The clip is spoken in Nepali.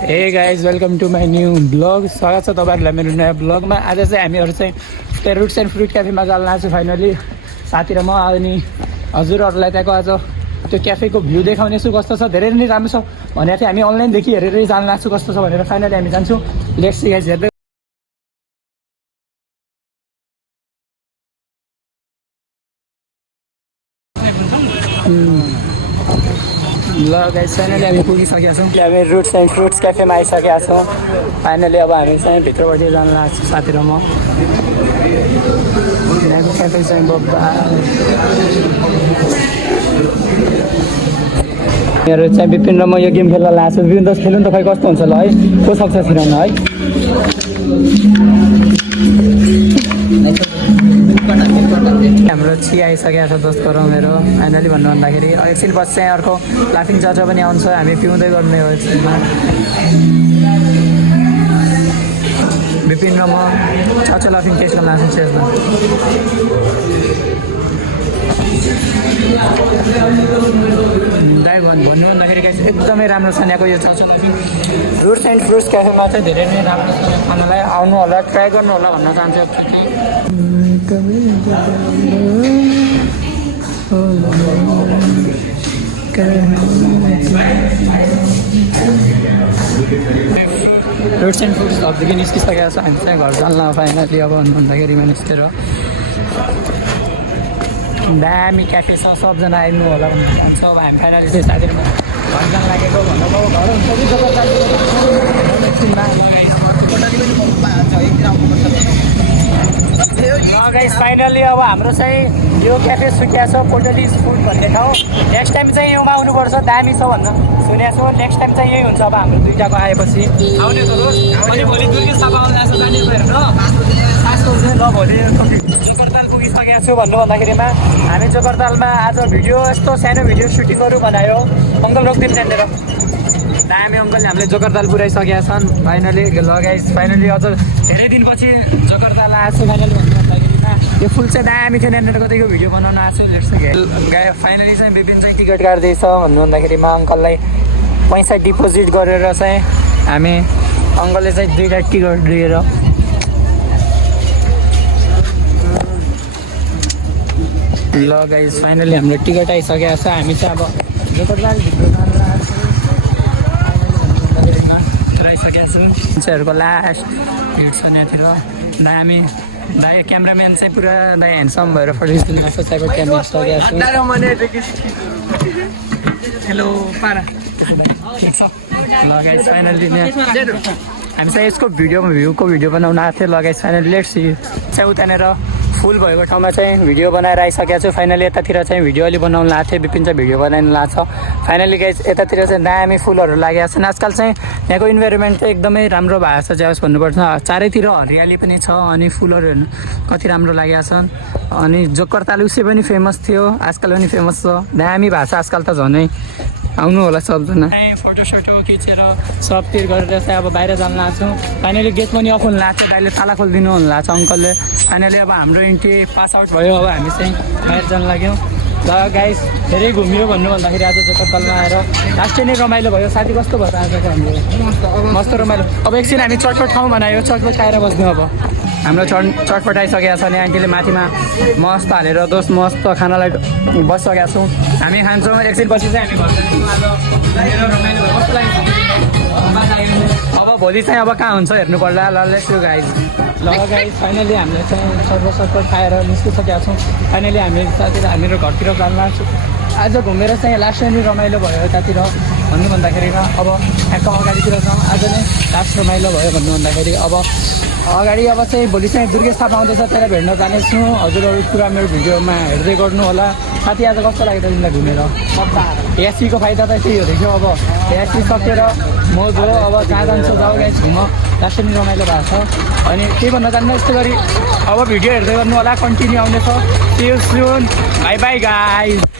Hey guys, welcome to my new vlog. स्वागत छ तपाईहरुलाई मेरो नयाँ ब्लगमा। आज चाहिँ हामीहरु चाहिँ रुट्स एन्ड फ्रुट क्याफेमा जान लाग्छु फाइनली। साथी र म अनि हजुरहरुलाई त्यहाँको आज त्यो क्याफेको भ्यू देखाउने छु कस्तो छ। धेरै नै राम्रो छ भनेर चाहिँ हामी अनलाइन देखि हेरेरै जान लाग्छु कस्तो छ भनेर फाइनली हामी जान्छौँ। लेट्स सी गाइस हेर्दै ल गाइस फाइनली हामी पुगिसकेका छौँ। हामी रुट्स एन्ड फ्रुट्स क्याफेमा आइसकेका छौँ। फाइनली अब हामी चाहिँ भित्रपट्टि जान लाग्छ साथी र म। यहाँको क्याफे चाहिँ मेरो चाहिँ विपिन र म यो गेम खेल्न लाग्छु। विपिन त खेल्नु त खै कस्तो हुन्छ ल है, को सक्छ छिराउन है। हाम्रो चिया आइसकेको छ दोस्त र मेरो। फाइनली भन्नु भन्दाखेरि एकछिन पछि चाहिँ अर्को लाफिङ चाचा पनि आउँछ। हामी पिउँदै गर्ने हो एकछिनमा। विपिन र म चाचा लाफिङ टेस्ट गर्न लाग्छौँ चेसमा। दाइ भन्नु भन्दाखेरि एकदमै राम्रो छ यहाँको यो चाचा लाफिङ। रुट्स एन्ड फ्रुट्स क्याफेमा चाहिँ धेरै नै राम्रो छ खानालाई। आउनु होला, ट्राई गर्नु होला भन्न चाहन्छु। रुट्स एन्ड फ्रुट्स घरदेखि निस्किसकेको छ। हामी चाहिँ घर जान्न फाइनली अब भन्दाखेरि निस्केर दामी क्याफे छ, सबजना आइनु होला भन्न चाहन्छ। अब हामी फाइनली चाहिँ साथीहरू घर जान लागेको भन्नु अब घर हुन्छ गाइस। फाइनली अब हाम्रो चाहिँ यो क्याफे सुकिया छ, पोटलिज फुड भन्ने ठाउँ। नेक्स्ट टाइम चाहिँ योमा आउनुपर्छ, दामी छ भन्न सुनेको छु। नेक्स्ट टाइम चाहिँ यही हुन्छ अब हाम्रो दुईटाको आएपछि आउने छ। अनि भोलि दुर्गे सभा आउनु लाग्छ जाने हेर्नु ल। भोलि जोकरताल पुगिसकेको छु भन्नु भन्दाखेरिमा हामी जोकरतालमा आज भिडियो यस्तो सानो भिडियो सुटिङ गरौँ बनायो। अङ्कल रोकिदिनु त्यहाँनिर। दामी अङ्कलले हामीले जोकरताल पुऱ्याइसकेका छन् फाइनली। ल गाइस फाइनली अझ धेरै दिनपछि जोकरताल आएको छु फाइनली भन्नु भन्दाखेरिमा। यो फुल चाहिँ दामी थियो, यहाँनिर कतिको भिडियो बनाउन आएको छु। लेट्स फाइनली चाहिँ विपिन चाहिँ टिकट काट्दैछ भन्नु भन्दाखेरिमा अङ्कललाई पैसा डिपोजिट गरेर चाहिँ हामी अङ्कलले चाहिँ दुईवटा टिकट दिएर ल गाइस फाइनली हाम्रो टिकट आइसकेको छ। हामी चाहिँ अब जोकरताल भित्र आइसकेको छु। मान्छेहरूको लास्ट भिड छ यहाँतिर। दामी दाइ क्यामराम्यान चाहिँ पुरा दाइ ह्यान्डसम भएर फोटो खिच्नु भएको छ। चाहिएको क्यामेरा सकेको छु। हेलो पारा ठिक छ। ल गाइस फाइनली हामी चाहिँ यसको भ्यूको भिडियो बनाउन आएको थियो। ल गाइस फाइनली लेट्स सी चाहिँ उतानेर फुल भएको ठाउँमा चाहिँ भिडियो बनाएर आइसकेको छु। फाइनली यतातिर चाहिँ भिडियो अलि बनाउनु लागेको थियो। विपिन चाहिँ भिडियो बनाउनु लाग्छ फाइनली गाइस। यतातिर चाहिँ दामी फुलहरू लागेको छन्। आजकल चाहिँ यहाँको इन्भाइरोमेन्ट चाहिँ एकदमै राम्रो भएको छ चाहिँ भन्नुपर्छ। चारैतिर हरियाली पनि छ अनि फुलहरू हेर्नु कति राम्रो लागेको छन्। अनि जोकरताल उसै पनि फेमस थियो, आजकल पनि फेमस छ। दामी भएको छ आजकल त झनै। आउनु होला सबजना। फोटोसोटो खिचेर सबतिर गरेर चाहिँ अब बाहिर जान लाग्छौँ। फाइनली गेट पनि अफ हुन लाग्छ, दाइले ताला खोलिदिनु हुन लाग्छ अङ्कलले। फाइनली अब हाम्रो इन्ट्री पास आउट भयो। अब हामी चाहिँ बाहिर जान लाग्यौँ। ल गाइस धेरै घुमियो भन्नु भन्दाखेरि आज जोकरतालमा आएर लास्टै नै रमाइलो भयो। साथी कस्तो भयो आजको हाम्रो? मस्त रमाइलो। अब एकछिन हामी चटपट ठाउँ बनायो, चटपट खाएर बस्नु। अब हाम्रो चटपट आइसकेको छ नि। आन्टीले माथिमा मस्त हालेर मस्त खानालाई बसिसकेका छौँ। हामी खान्छौँ एकछिन पछि चाहिँ हामी घर रमाइलो भयो। कस्तो लाग्छ अब भोलि चाहिँ अब कहाँ हुन्छ हेर्नु पर्ला। ल लेट्स गो गाइस। ल गाइस फाइनली हामीले चाहिँ चटपट खाएर निस्किसकेका छौँ। फाइनली हामी साथीहरू हामीहरू घरतिर जान लाग्छौँ। आज घुमेर चाहिँ लास्ट नै रमाइलो भयो यतातिर भन्नु भन्दाखेरिमा। अब यहाँको अगाडितिर जाउँ। आज नै लास्ट रमाइलो भयो भन्नु भन्दाखेरि अब अगाडि अब चाहिँ भोलि चाहिँ दुर्गे सभा आउँदैछ, त्यसलाई भेट्न जानेछु। हजुरहरू पुरा मेरो भिडियोमा हेर्दै गर्नु होला। साथी आज कस्तो लाग्यो तिमीलाई घुमेर? एसीको फाइदा त त्यही हो देखियो। अब एसी सकेर मोज हो। अब जहाँ जान्छ जाऊ गाइस घुम। लास्ट नै रमाइलो भएको छ। अनि केही भन्न जान्नु यस्तो गरी अब भिडियो हेर्दै गर्नु होला। कन्टिन्यू आउनेछ। See you soon. Bye bye guys.